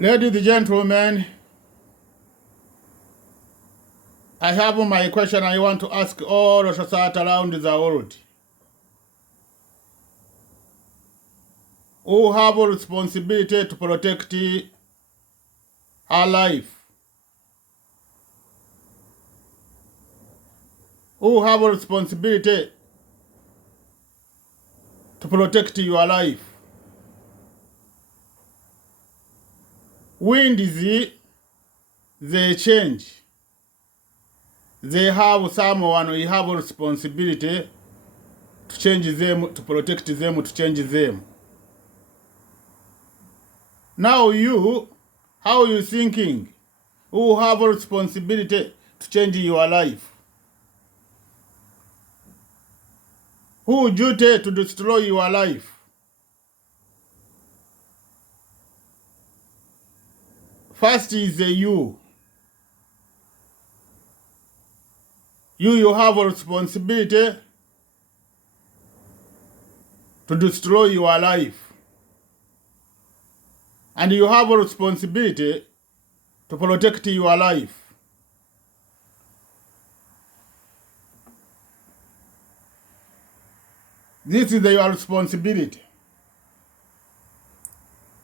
Ladies and gentlemen, I have my question I want to ask all society around the world. Who have a responsibility to protect our life? Who have a responsibility to protect your life? Wind is they change. They have someone who have a responsibility to change them, to protect them, to change them. Now you, how you thinking? Who have a responsibility to change your life? Who duty to destroy your life? First is you. You have a responsibility to destroy your life. And you have a responsibility to protect your life. This is your responsibility.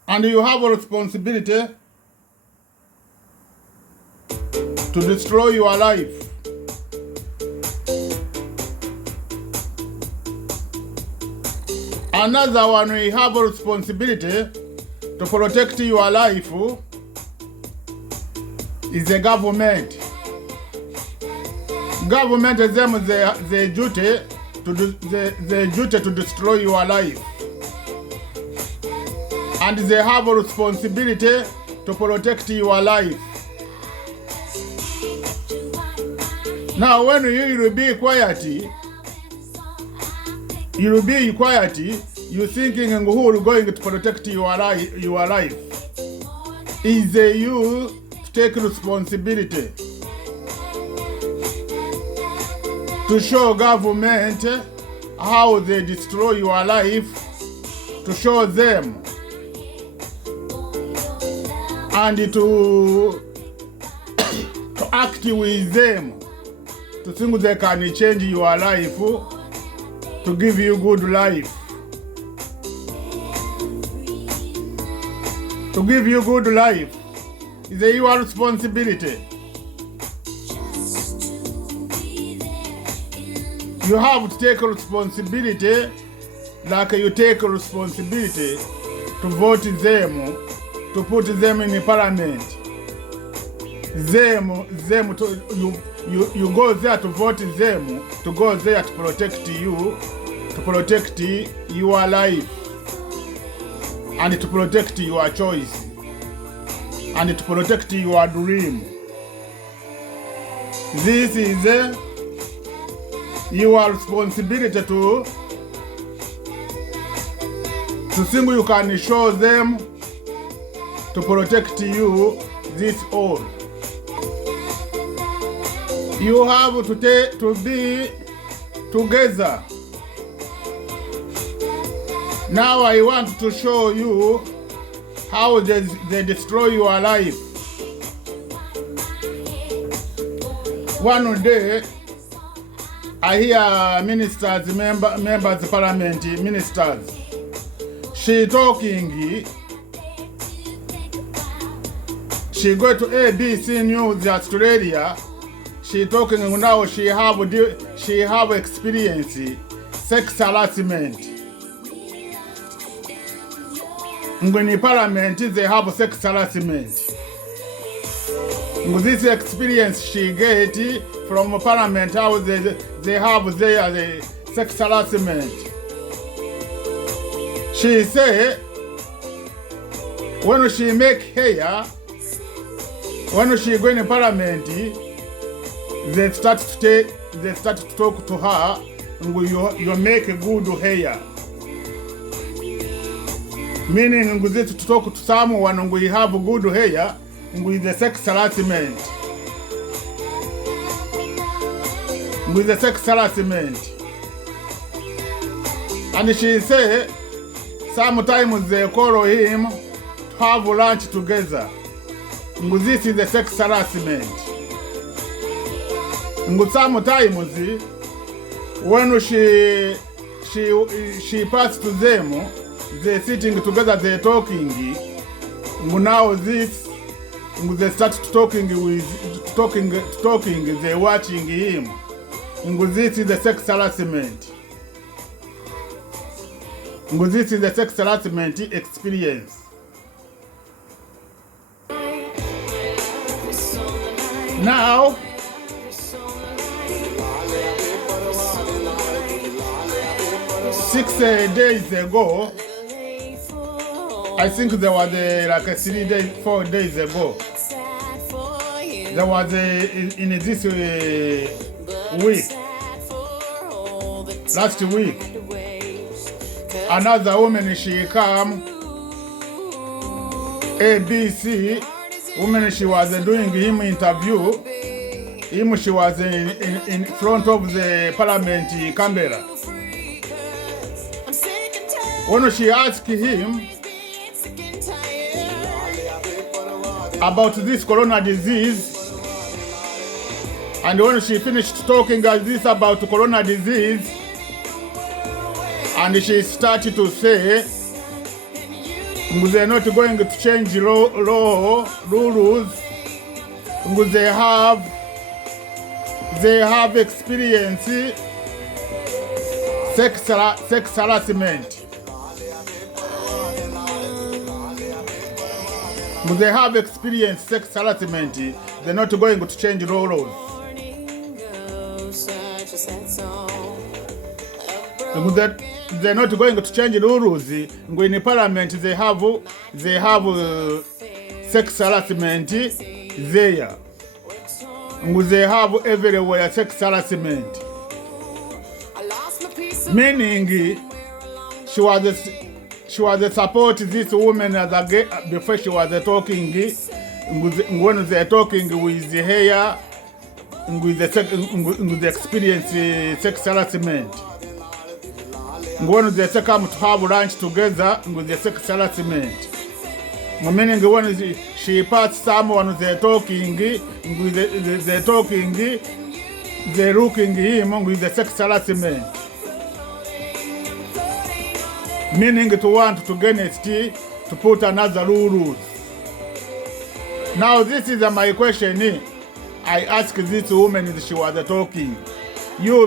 And you have a responsibility to destroy your life. Another one, we have a responsibility to protect your life is the government. Government is them the duty to destroy your life. And they have a responsibility to protect your life. Now when you will be quiet, you thinking who will going to protect your life. Is you to take responsibility to show government how they destroy your life, to show them and to act with them, to think they can change your life, to give you good life. To give you good life is your responsibility. You have to take responsibility like you take responsibility to vote them, to put them in the parliament. You go there to vote them, to go there to protect you, to protect your life, and to protect your choice, and to protect your dream. This is your responsibility to think you can show them to protect you this all. You have to be together. Now I want to show you how they destroy your life. One day, I hear ministers, members of parliament, ministers. She talking. She go to ABC News Australia. She talking now. She have experience sex harassment. In parliament, they have sex harassment. This experience she get from parliament, how they have their sex harassment. She say, when she make hair, when she go in parliament, they start to talk to her, you make a good hair. Meaning to talk to someone we have good hair with the sex harassment. With the sex harassment. And she say sometimes they call him to have lunch together. This is the sex harassment. Sometimes when she passed to them, they're sitting together, they're talking. Now this, they start talking, they're watching him. This is the sex harassment. This is the sex harassment experience. Now, six days ago, I think there was like 4 days ago, there was in this week, last week, another woman, she come, ABC, woman, she was doing him interview, she was in front of the parliament Canberra. When she asked him about this corona disease, and when she finished talking this about corona disease, and she started to say, they're not going to change rules, they have experienced sex harassment. They have experienced sex harassment. They're not going to change rules. They're not going to change rules. In parliament, they have sex harassment there. They have everywhere sex harassment. Meaning, she was support this woman as a before she was talking. When they're talking with the hair, with the experience sex harassment. When they come to have lunch together with the sex harassment. Meaning when she passed someone, they're talking, they're looking him with the sex harassment. Meaning to want to gain to put another rules. Now this is my question. I asked this woman if she was talking. You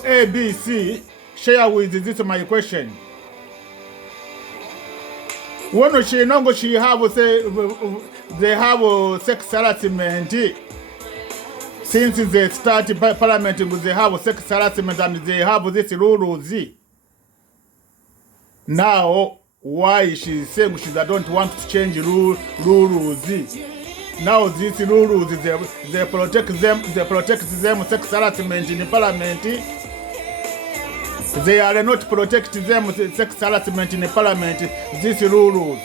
ABC, share with this my question. When she have they have sex harassment. Since they started parliament, they have sex harassment and they have this rules. Now, why she's saying she don't want to change rules? Now these rules, they protect them sex harassment in parliament. They are not protecting them sex harassment in parliament. These rules.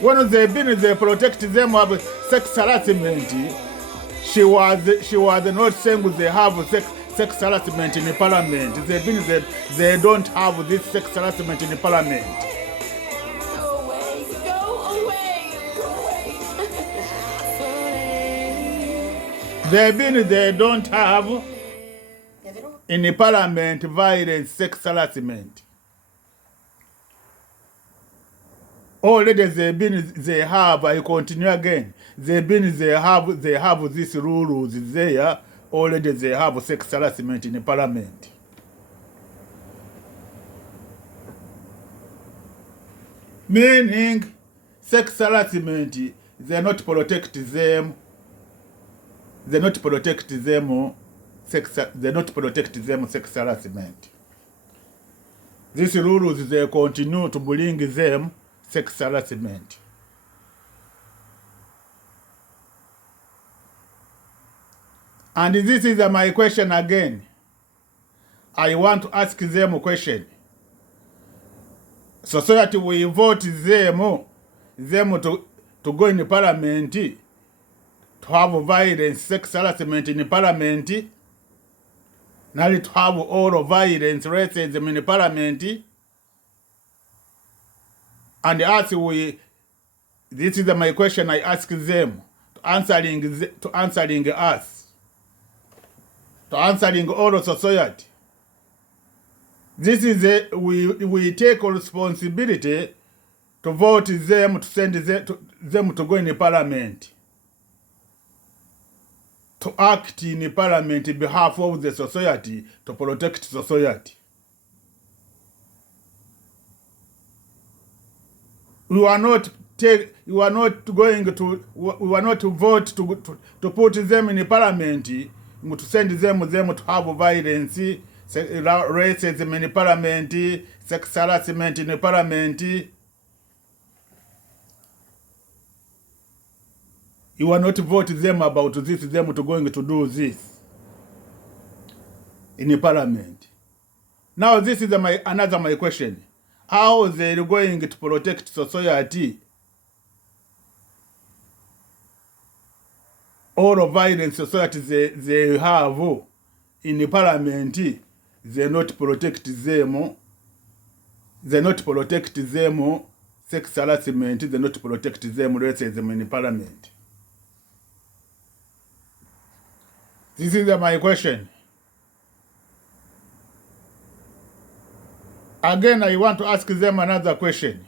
When they protect them of sex harassment. She was not saying they have sex harassment in the parliament. They don't have this sex harassment in the parliament. They don't have in the parliament violence, sex harassment. Already they have, I continue again, they have these rules there, already they have sex harassment in the parliament. Meaning, sex harassment, they not protect them sex harassment. These rules, they continue to bring them sex harassment. And this is my question again. I want to ask them a question. Society will vote them to go in the parliament, to have violence, sex harassment in the parliament, not to have all violence, racism in the parliament. And as this is my question I ask them, to answering us, to answering all society. This is we take responsibility to vote them, to send them to go in the parliament, to act in the parliament in behalf of the society, to protect society. We are not going to vote to put them in the parliament, to send them to have violence, racism in the parliament, sex harassment in the parliament. You will not vote them about this, them to going to do this in the parliament. Now this is my question. How they are going to protect society? All of violent society they have in the parliament, they not protect them. They not protect them. Sex harassment, they not protect them. Racism in the parliament. This is my question. Again, I want to ask them another question.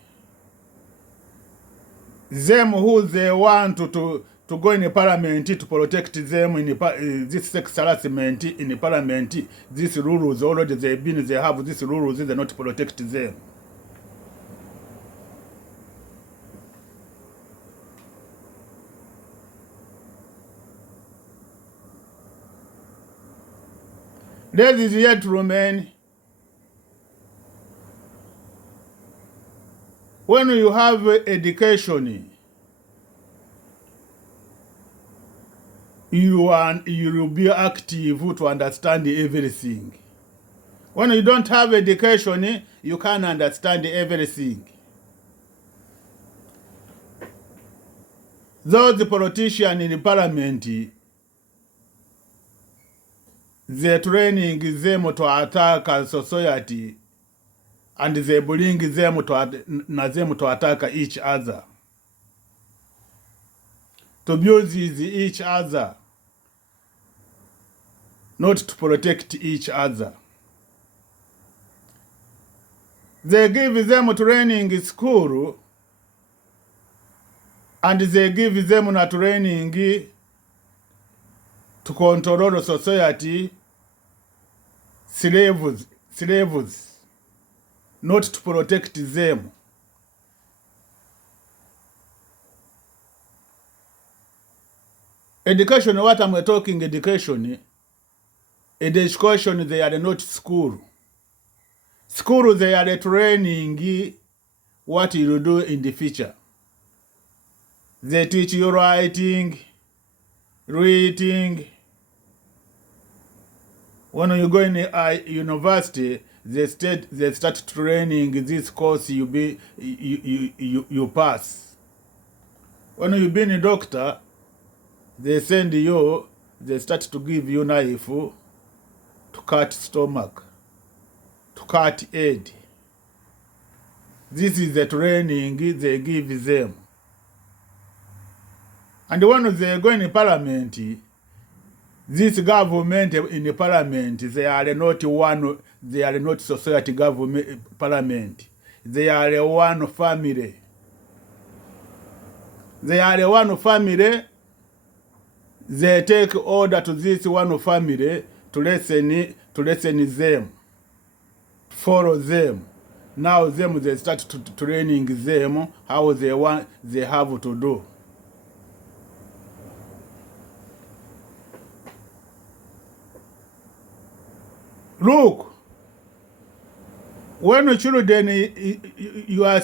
Them who they want to go in the parliament to protect them in this sex harassment in the parliament, these rules already they have these rules, they not protect them. Ladies and gentlemen, when you have education, you will be active to understand everything. When you don't have education, you can't understand everything. Those politicians in the parliament, they're training them to attack society, and they bring them to attack each other, to abuse each other, not to protect each other. They give them training in school, and they give them a training to control the society, slaves, not to protect them. Education, what I'm talking education they are not school. School, they are training what you do in the future. They teach you writing, reading. When you go in university, they start training this course you pass. When you be a doctor, they send you, they start to give you knife to cut stomach, to cut head. This is the training they give them. And when they go in parliament, this government in the parliament, they are not society government parliament. They are one family. They are one family. They take order to this one family to listen them, follow them. Now they start to training them how they have to do. Look, when children, your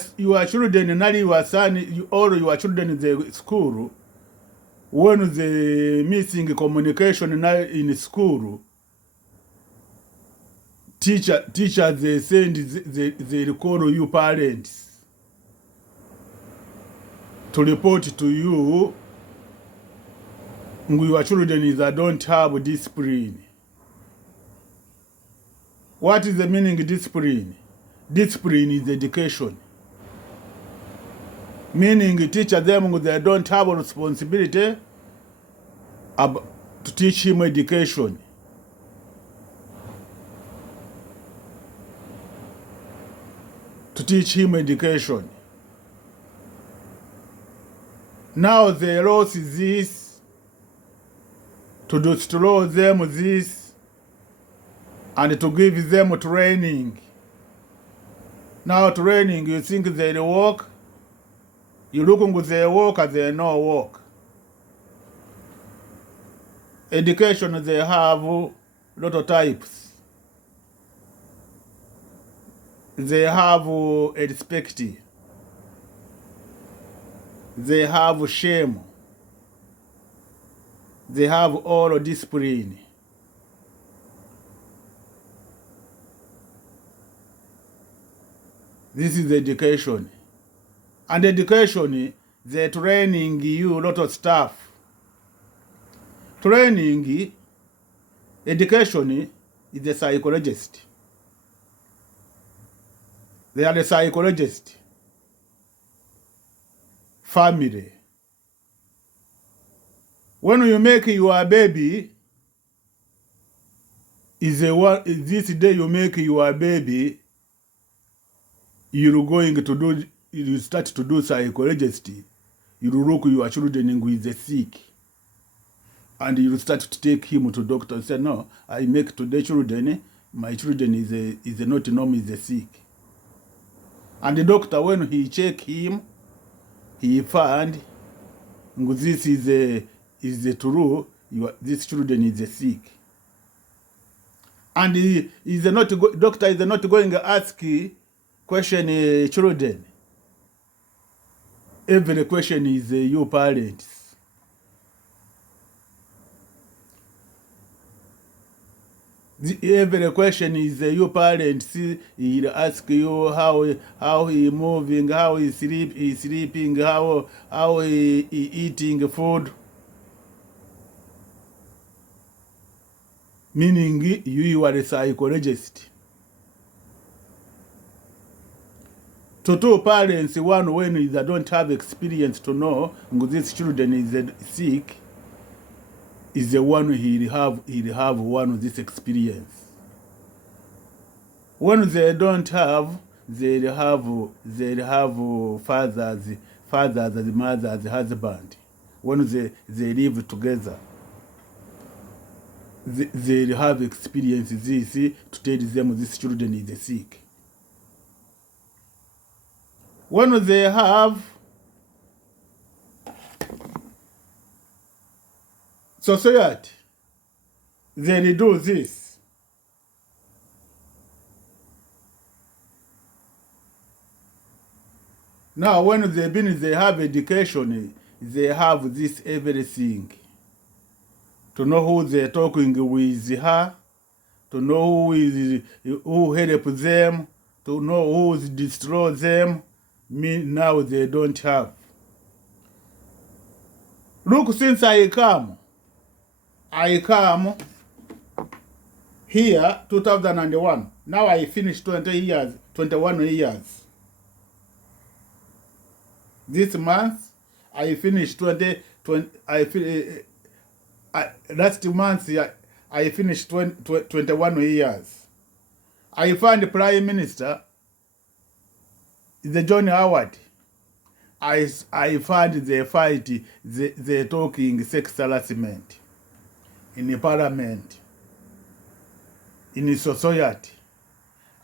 children, not your son, or your children in the school, when they missing communication in school, teachers they send they call you parents to report to you. Your children don't have discipline. What is the meaning of discipline? Discipline is education. Meaning teach them they don't have a responsibility to teach him education. To teach him education. Now they lost this, to destroy them this, and to give them training. Now training, you think they work, you look at their work and they no work. Education, they have lot of types. They have respect. They have shame. They have all discipline. This is education. And education, they're training you a lot of stuff. Training, education is a psychologist. They are the psychologist. Family. When you make your baby, this day you make your baby, you start to do psychologist. You look your children who is sick. And you start to take him to doctor and say, no, I make today children, my children is not normal, is sick. And the doctor, when he check him, he found this is the true, this children is sick. And doctor is not going to ask question children. Every question is your parents. Every question is your parents. He'll ask you how he moving, how he sleeping, how he eating food. Meaning you are a psychologist. To two parents, one when they don't have experience to know this children is sick, is the one he'll have one of this experience. When they don't have, they'll have fathers, mothers, husband. When they live together, they'll have experience this to tell them this children is sick. When they have society, they do this. Now, when they have education, they have this everything. To know who they're talking with her, to know who help them, to know who destroy them. Now they don't have. Look, since I come here 2001. Now I finished 21 years. This month I finished last month I finished 21 years. I found the Prime Minister, the John Howard. I found they fight, they talking sex harassment in the parliament, in the society.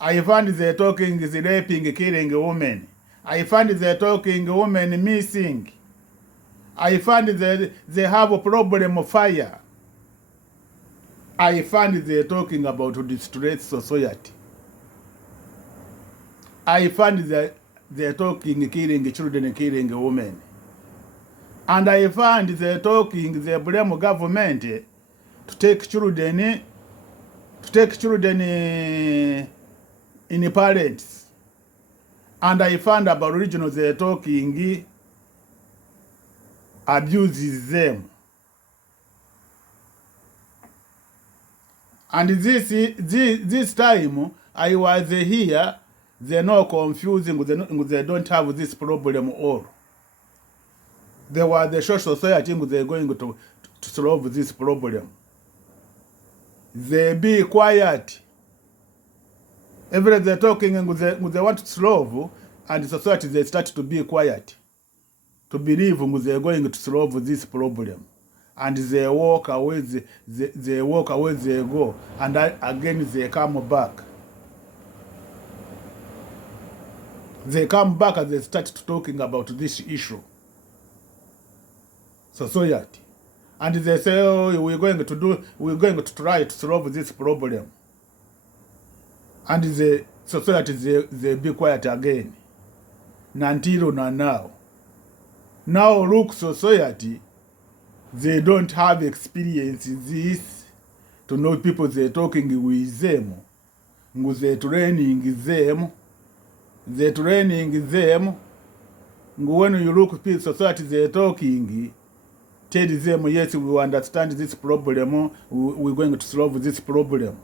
I find they talking is raping, killing a woman. I find they talking women missing. I find that they have a problem of fire. I find they're talking about distressed society. I find that they're talking killing children, killing women. And I find they're talking, they blame government to take children in parents. And I find Aboriginals they're talking abuses them. And this time I was here, they're not confusing, they don't have this problem all. They were the social society they're going to solve this problem. They be quiet. Every they're talking and they want to solve, and society they start to be quiet, to believe they're going to solve this problem, and they walk away. They walk away. They go, and again they come back. They come back and they start talking about this issue, society, and they say, "Oh, we're going to try to solve this problem." And the society they be quiet again. Until now. Now look, society, they don't have experience in this to know people they're talking with them. They're training them. They're training them. When you look at society they're talking, tell them, yes, we understand this problem, we're going to solve this problem.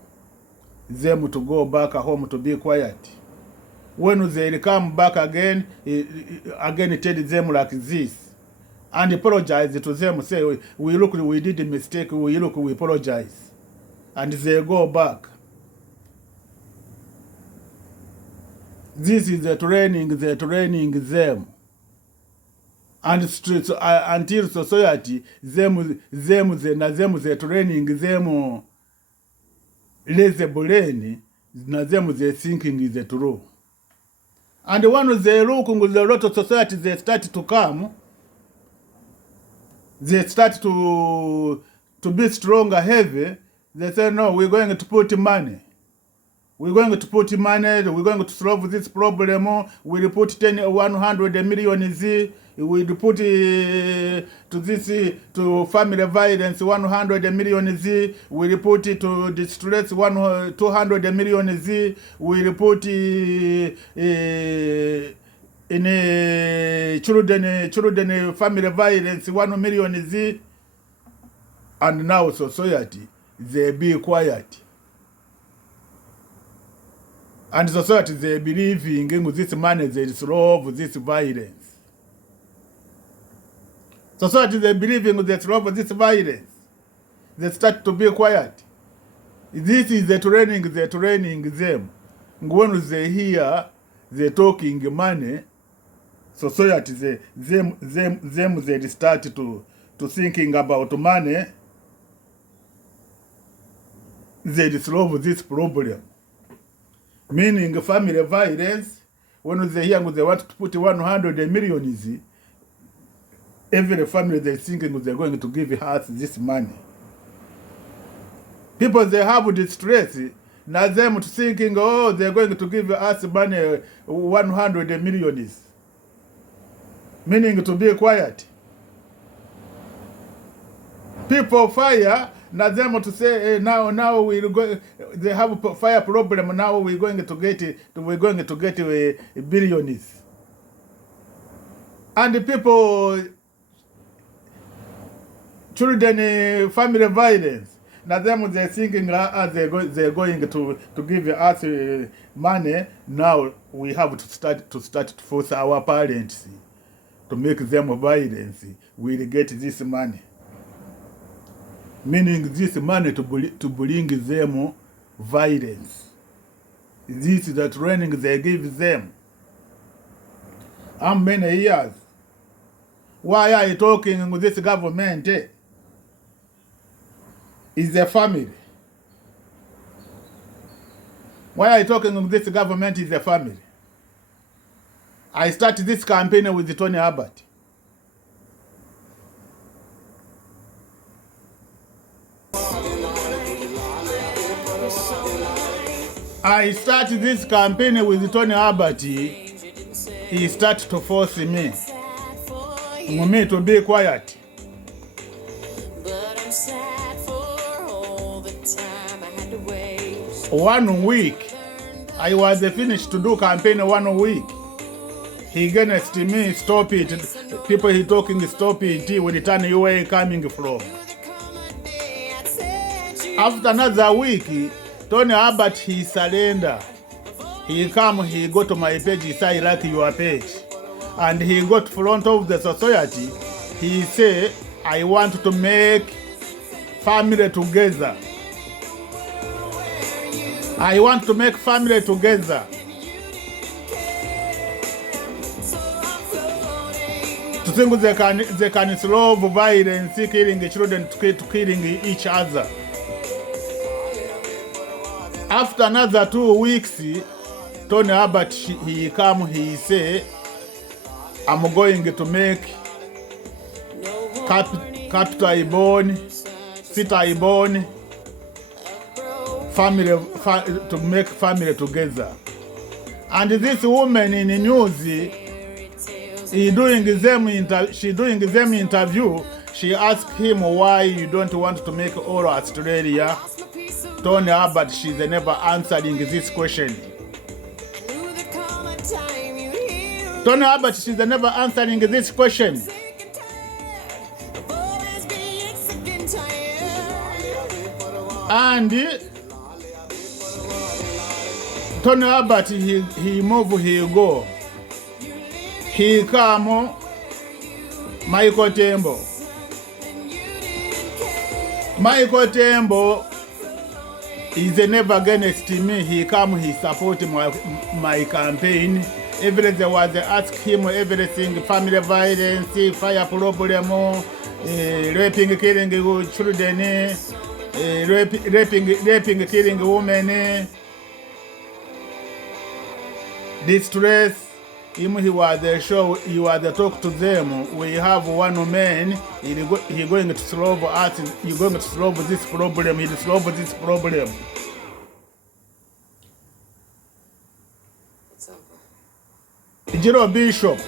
Them to go back home to be quiet. When they come back again tell them like this, and apologize to them, say, we did a mistake, we apologize, and they go back. This is the training them, and until society they training them. Lazy brain, na them they thinking is the true. And when they look with a lot of society, they start to come. They start to be stronger, heavy. They say, no, we're going to put money. We're going to put money. We're going to solve this problem. We'll put 100 million Z. We'll put to family violence 100 million Z. We'll put it to distress 200 million Z. We'll put in children family violence 1 million Z. And now society, they be quiet. And society, they believing in this money, they solve this violence. Society, they believing they solve this violence. They start to be quiet. This is the training them. When they hear, they talking money, society, they start to thinking about money. They solve this problem. Meaning family violence, when they hear they want to put 100 million, every family they thinking they're going to give us this money. People they have distress, now them thinking, oh, they're going to give us money 100 million. Meaning to be quiet. People fire. Now them to say, hey, now we'll go. They have a fire problem. Now we're going to get billions. And the people, children, family violence. Now them they're thinking they're going to give us money. Now we have to start to force our parents to make them violence. We'll get this money. Meaning this money to bring them violence. This is the training they give them. How many years? Why are you talking with this government? Is the family. Why are you talking with this government is the family? I started this campaign with Tony Abbott. I started this campaign with Tony Abbott. He started to force me to be quiet. But I'm sad for all the time I had to waste. 1 week. I was finished to do campaign 1 week. He against me, stop it. People he talking, stop it. When the turn you where coming from. After another week, Tony Abbott, he surrender. He come, he go to my page, he say, like your page. And he got front of the society. he say, I want to make family together. I want to make family together. To think they can slow violence, killing children, to killing each other. After another 2 weeks, Tony Abbott, he come, he say, I'm going to make capital Ibon, Sita Ibon, family, to make family together. And this woman in the news, she doing them interview. She asked him why you don't want to make all Australia. Tony Abbott, she's never answering this question. Tony Abbott, she's never answering this question. And Tony Abbott, he move, he go. He come, Michael Tembo. Michael Tembo is never against me. He come, he support my campaign. Everything was ask him everything, family violence, fire problem, raping, killing children, raping, killing women, distress. Him, he was the show, he was the talk to them. We have one man, he going to solve us, he going to solve this problem, he solve this problem. Jiro Bishop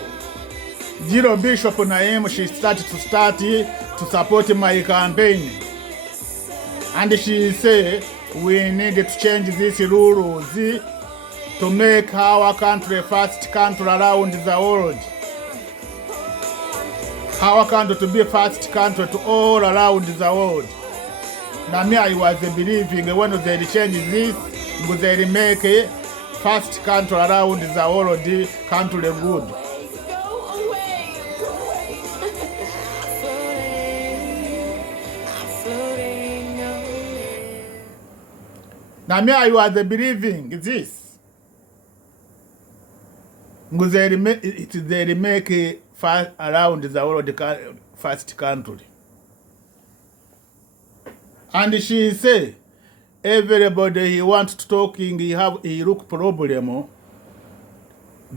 na him, she started to support my campaign. And she say, we need to change these rules to make our country first country around the world. Our country to be first country to all around the world. Now me, I was believing when they change this, because they make a first country around the world, country good. Now me, I was believing this. Because they make a fast around the world first country. And she say, everybody he want to talking, he look problem.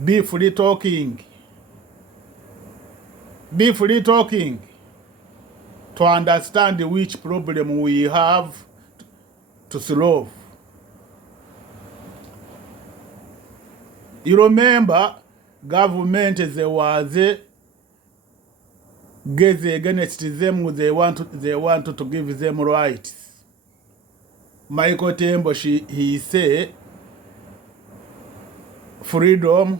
Be free talking. Be free talking. To understand which problem we have to solve. You remember, government there was get against them. They want to give them rights. Michael Tembo, he say freedom,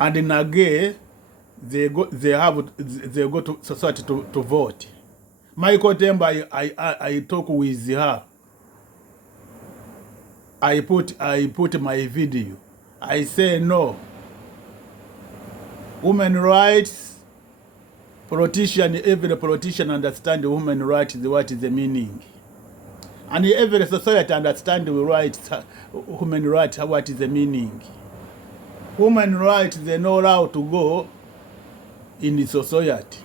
and in again they go to society to vote. Michael Tembo, I talk with her. I put my video. I say no. Women rights, every politician understand the women rights, what is the meaning. And every society understand the rights, human rights, what is the meaning. Human rights, they know how to go in the society.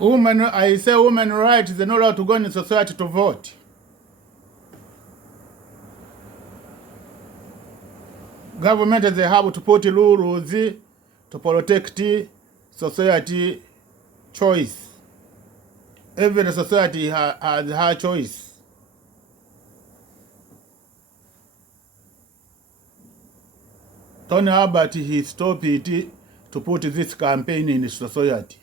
I say women rights, they know how to go in society to vote. Government, they have to put rules to protect society choice. Every society has her choice. Tony Abbott, he stopped it to put this campaign in society.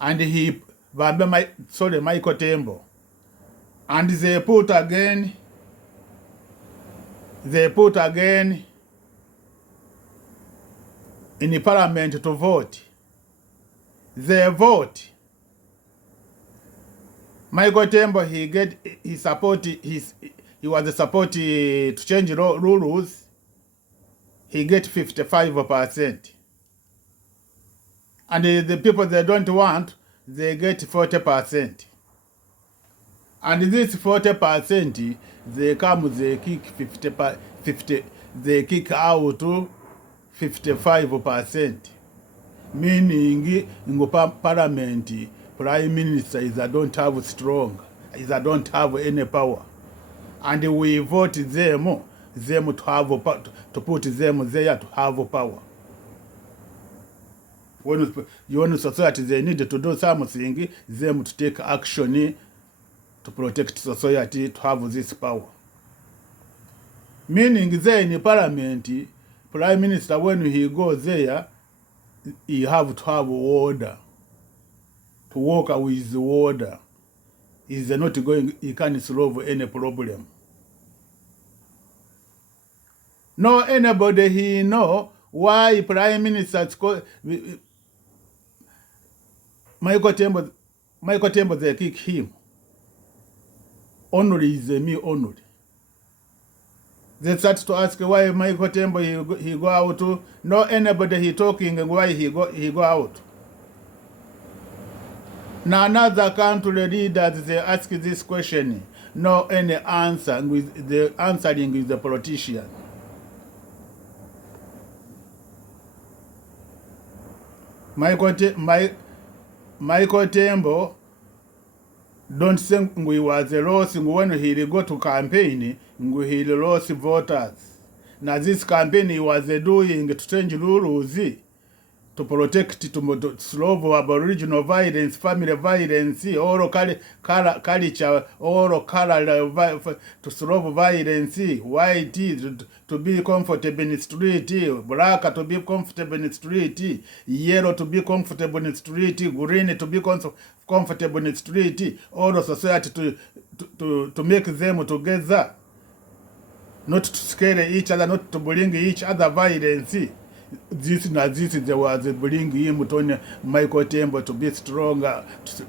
And he, Michael Tembo. And they put again in the parliament to vote. They vote. Michael Tembo, he support he was support to change rules, he get 55%. And the people they don't want, they get 40%. And this 40%, they come, they kick 50, they kick out 55%. Meaning, in parliament, prime minister is don't have strong, is don't have any power. And we vote them to have to put them there to have power. When society they need to do something, them to take action to protect society to have this power. Meaning there in parliament, prime minister when he goes there, he have to have order, to work with the order. He's not going, he can't solve any problem. No anybody he know why prime minister Michael Tembo they kick him. Only is me only. They start to ask why Michael Tembo he go out to. No anybody he talking and why he go out. Now another country leaders they ask this question. No any answer, with the answering is the politician. Michael Tembo don't think we was a loss when he go to campaign, he lost voters. Now this campaign he was doing to change rules to protect, to solve Aboriginal violence, family violence, oral culture, oral color to solve violence, white to be comfortable in the street, black to be comfortable in the street, yellow to be comfortable in the street, green to be comfortable in the street, all society to make them together, not to scare each other, not to bring each other violence. This they was bring him to Michael Tembo to be stronger,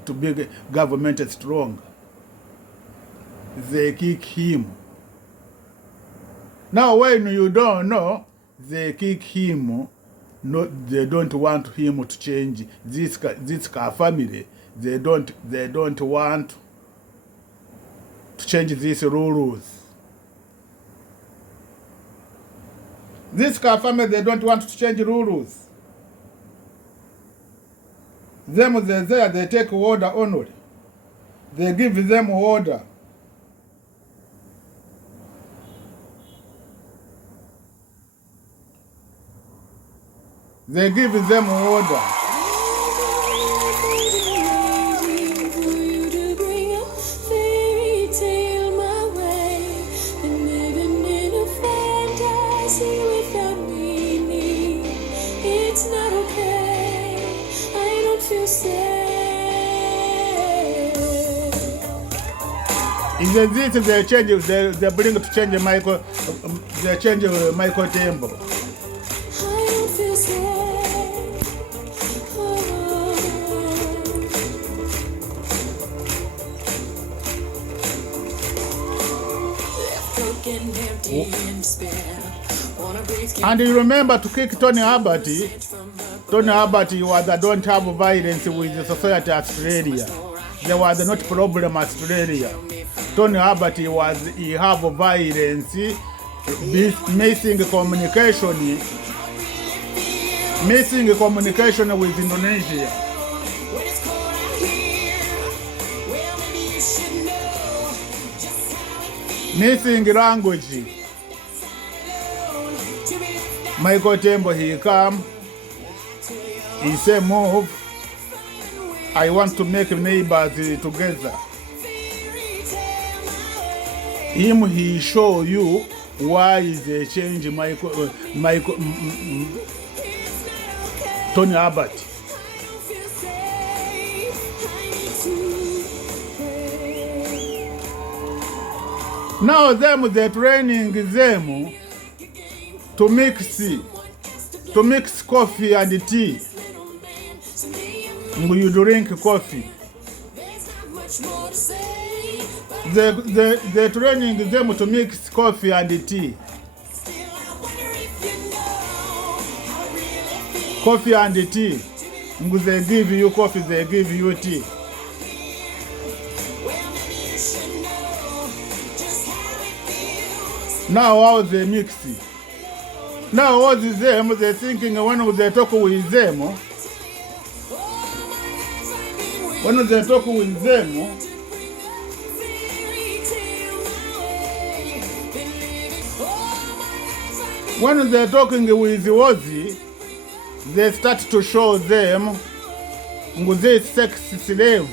to be government strong. They kick him. Now when you don't know, they kick him. No, they don't want him to change this family. They don't want to change these rules. This family, they don't want to change rules. Them, they're there, they take order only. They give them order. They give them order. In this they change, they bring to change Michael, they change Michael Tembo. And you remember to kick Tony Abbott. Tony Abbott was don't have violence with the society Australia. There was not problem Australia. Tony Abbott he have violence, missing communication with Indonesia. Missing language. Michael Tembo he come, he say move, I want to make neighbors together. Him he show you why they change Tony Abbott. Now them they training them to mix coffee and tea. When you drink coffee, The training them to mix coffee and tea. Coffee and tea. They give you coffee, they give you tea. Now how they mix it? Now what is them? They're thinking when they talk with them. When they talk with them. When they're talking with Ozzy, they start to show them they sex slave,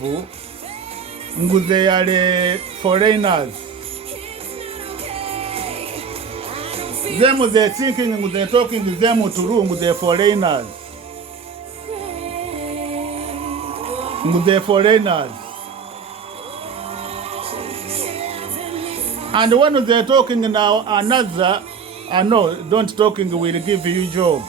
they are foreigners. Them they're thinking they're talking to them to room, they're foreigners. They're foreigners. And when they're talking now another, no, don't talking will give you job.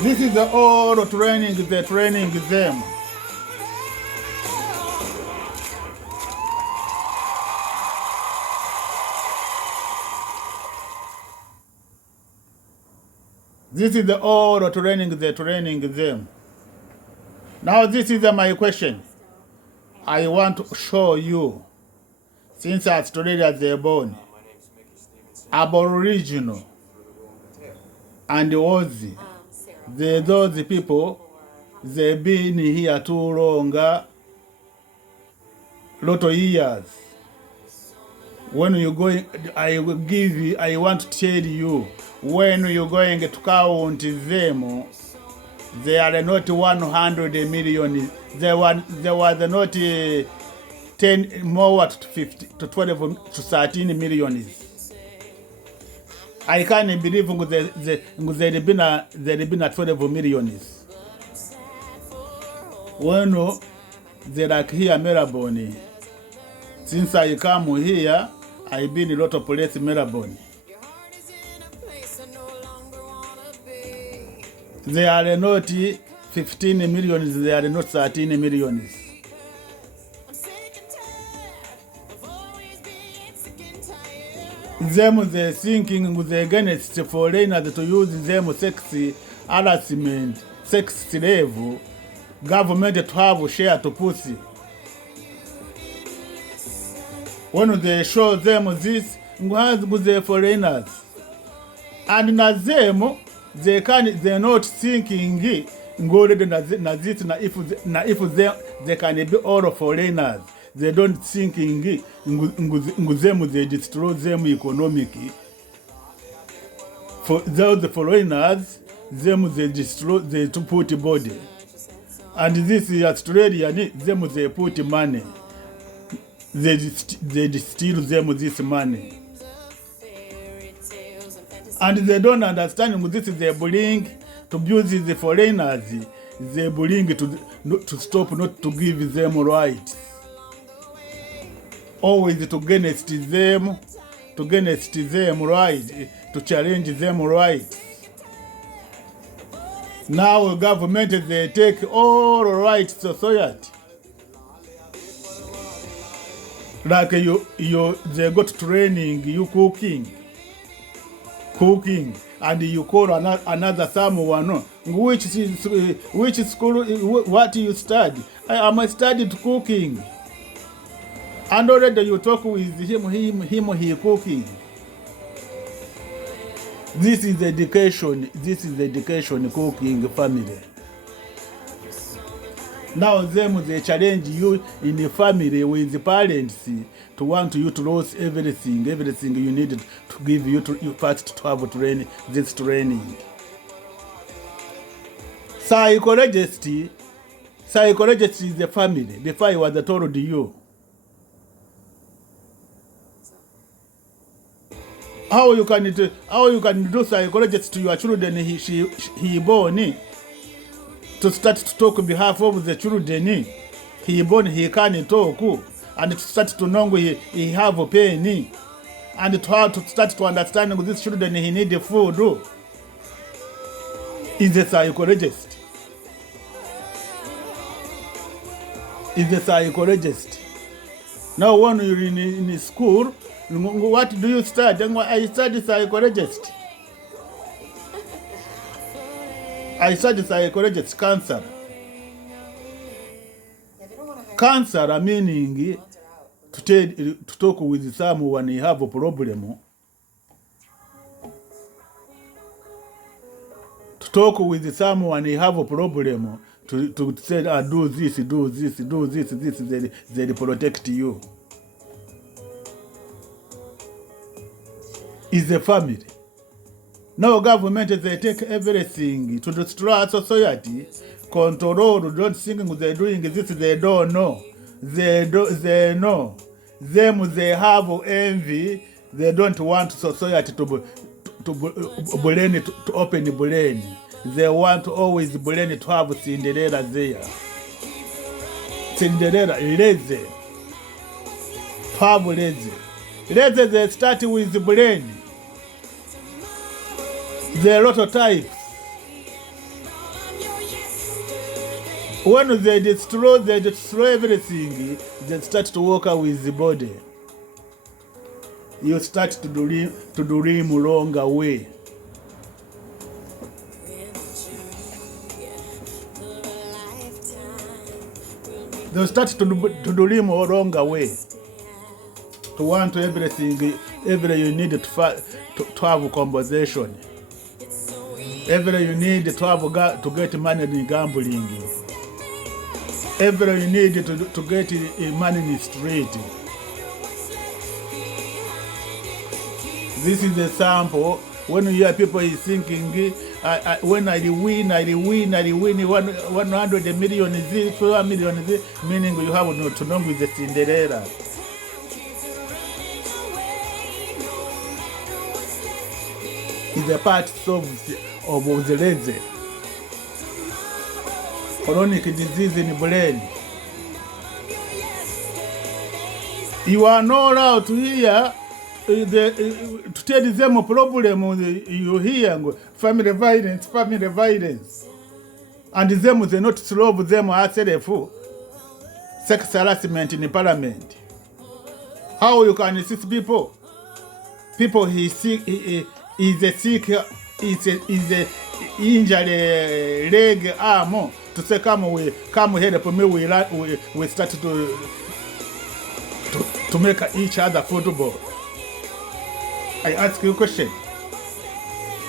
This is the all training, they're training them. This is the all training, they're training them. Now this is my question. I want to show you, since Australia they're born, Aboriginal and Aussie. Those people, they've been here too long, lot of years. When you going, I will give you, I want to tell you, when you're going to count them, they are not 100 million. They was not 10 more to 50 to 12 to 13 million. I can't believe there been 12 million. When they like here Melbourne, since I come here, I've been a lot of places in Melbourne. They are not 15 million, they are not 13 million. Them they thinking they against foreigners to use them sexy harassment, sex slave, government to have share to pussy. When they show them this, they foreigners. And na them, they're not thinking if they can be all foreigners. They don't thinking them they destroy them economically. For those foreigners, them they destroy, they to put body. And this is Australia, them they put money. They steal them this money. And they don't understand this they bring to abuse the foreigners. They bring to stop, not to give them rights. Always to against them right, to challenge them right. Now government they take all right society. Like they got training, you cooking, and you call another someone. Which school? What you study? I studied cooking. And already you talk with him, he cooking. This is education, cooking family. Now they challenge you in the family with the parents to want you to lose everything you needed to give you first to have this training. Psychologist is the family. Before I was told you. How you can do psychologist to your children he born to start to talk on behalf of the children he born he can't talk and to start to know he have pain, and to how to start to understand with these children he need the food, is a psychologist. Is a psychologist. Now when you're in school, what do you study? I study psychologist. I study psychologist, counselor. Counselor meaning to talk with someone when you have a problem. To talk with someone when you have a problem. To say, do this, they protect you. Is a family. Now government, they take everything to destroy our society, control, don't think they're doing this, they don't know. They know. They have envy, they don't want society to open the brain. They want always brain to have Cinderella there. Cinderella, lazy. To have lazy. Lazy, they start with the brain. There are a lot of types. When they destroy everything, they start to work out with the body. You start to dream wrong way. They start to dream wrong way. To want everything, you need to have conversation. You need to have to get money in gambling. You need to get money in the street. This is the sample. When you hear people is thinking, when I win 100 million is this, 2 million is this, meaning you have to know with the Cinderella. Is a part of the lazy. Chronic disease in the brain. You are not allowed to hear to tell them a problem you hear, family violence. And them they not solve them as sex harassment in the parliament. How you can assist people? People is a injury leg arm to say come help me we start to make each other football. I ask you a question.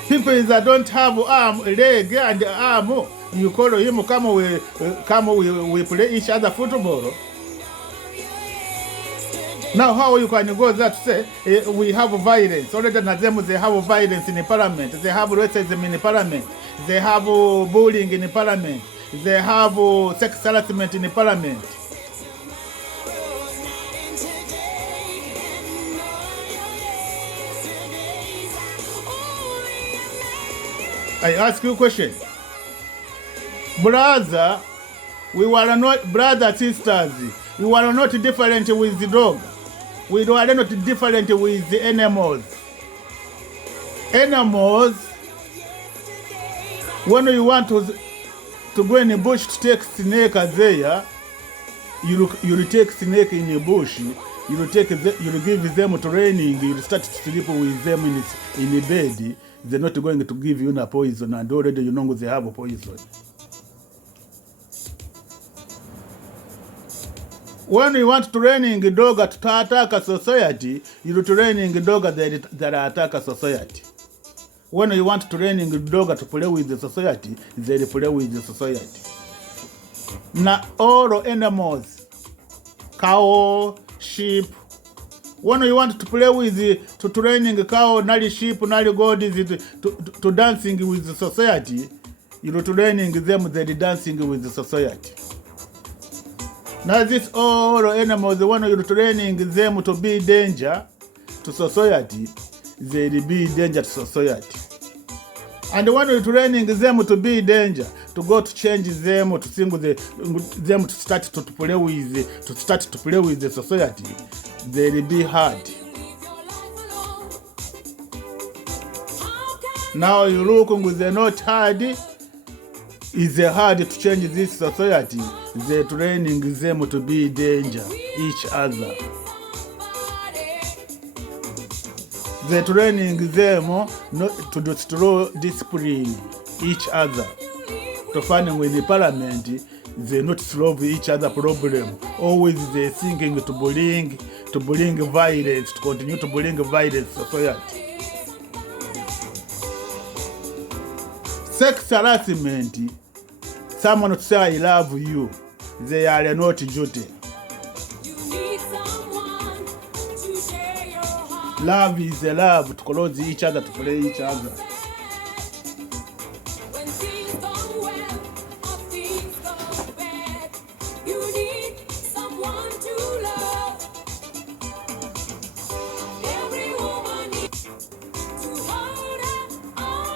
People that don't have leg and arm, you call him we play each other football. Now how you can go there to say we have violence? Already them they have violence in the parliament, they have racism in the parliament, they have bullying in the parliament, they have sex harassment in the parliament. I ask you a question. Brother, we were not brothers, sisters. We were not different with the dog. We were not different with the animals. Animals, when you want to go in the bush to take snake there, you take snake in the bush. You give them training. You start to sleep with them in the bed. They're not going to give you a poison, and already you know they have a poison. When you want training a dog to attack a society, you're training a dog that attack a society. When you want training a dog to play with the society, they play with the society. Now all animals, cow, sheep, when you want to play with to training a cow, nari sheep, nari goat to dancing with the society, you're training them that dancing with the society. Now this all animals, when you're training them to be danger to society, they be danger to society. And when we're training them to be danger, to go to change them, to sing them, to start to play with the society, they'll be hard. Now you look with the not hard, it's hard to change this society. They're training them to be danger each other. They're training them not to destroy discipline each other. To find when the parliament, they not solve each other problem. Always they're thinking to bring violence, to continue to bring violence to society. Sex harassment, someone to say I love you, they are not guilty. Love is a love, to close each other, to play each other.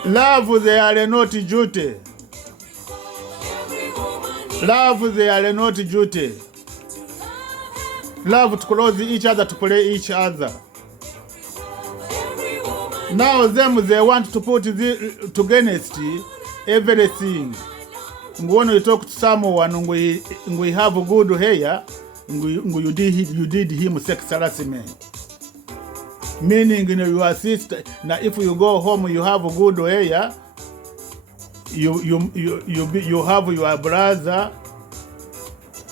Love, they are not duty. Love, they are not duty. Love to close each other, to play each other. Now them, they want to put to against everything. When you talk to someone, we have a good hair, you did him sex harassment. Meaning, your sister. Now, if you go home, you have a good hair. You have your brother,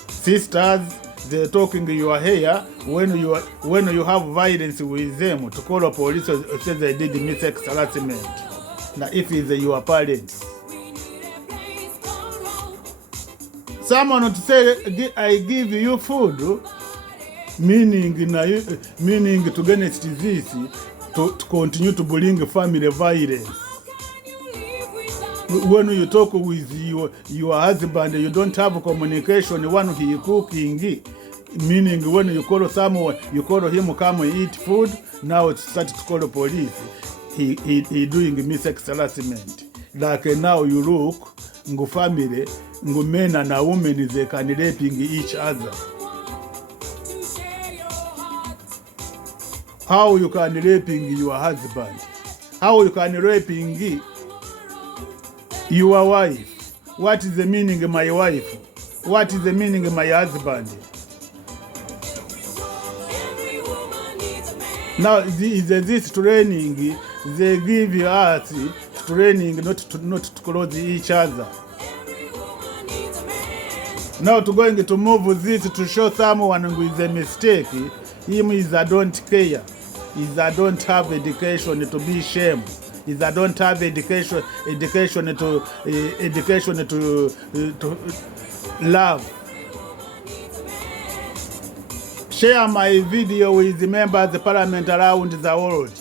sisters. They're talking your hair. When you have violence with them, to call a police, say they did me sex harassment. Now, if it's your parents, someone to say I give you food. Meaning to against this, to continue to bring family violence. When you talk with your husband, you don't have communication. One he cooking, meaning when you call someone, you call him come eat food. Now it start to call the police. He doing me sex harassment. Like now you look, family, men and women, they can raping each other. How you can raping your husband? How you can raping your wife? What is the meaning of my wife? What is the meaning of my husband? Now this training they give us training not to close each other. Now to going to move this to show someone with a mistake. Him is I don't care. Is I don't have education to be shame. Is I don't have education to love. Share my video with the members of the parliament around the world,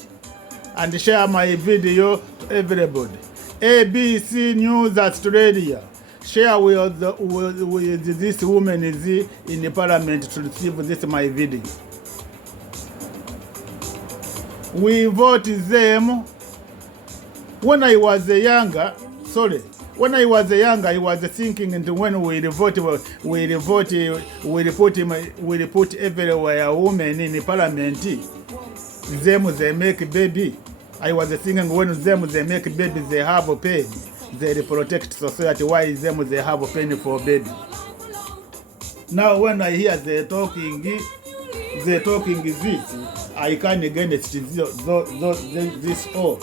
and share my video to everybody. ABC News Australia. Share with this woman is in the parliament to receive this my video. We vote them. When I was younger, I was thinking, and when we put everywhere women in the parliament, them they make baby. I was thinking when them they make baby, they have a pain. They protect society. Why them they have a pain for baby? Now when I hear they talking this, I can't against this all.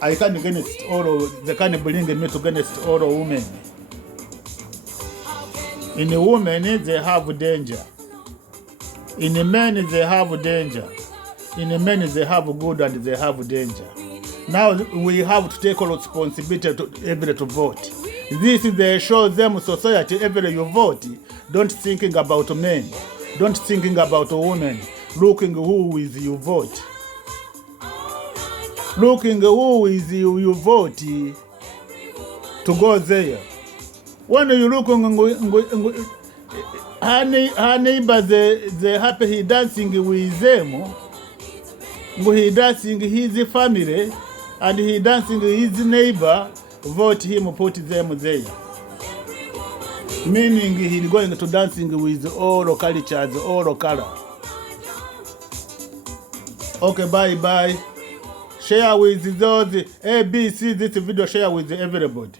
I can't against all. They can't bring me to against all women. In the women, they have danger. In the men, they have danger. In the men, they have good and they have danger. Now we have to take responsibility to every to vote. This is they show them society every you vote. Don't thinking about men. Don't thinking about women. Looking who is you vote. Looking who is you vote to go there. When you look her neighbor, they happy he dancing with them. He dancing his family, and he dancing his neighbor, vote him, put them there. Meaning he's going to dancing with all cultures, all color. Okay, bye. Share with those ABC this video, share with everybody.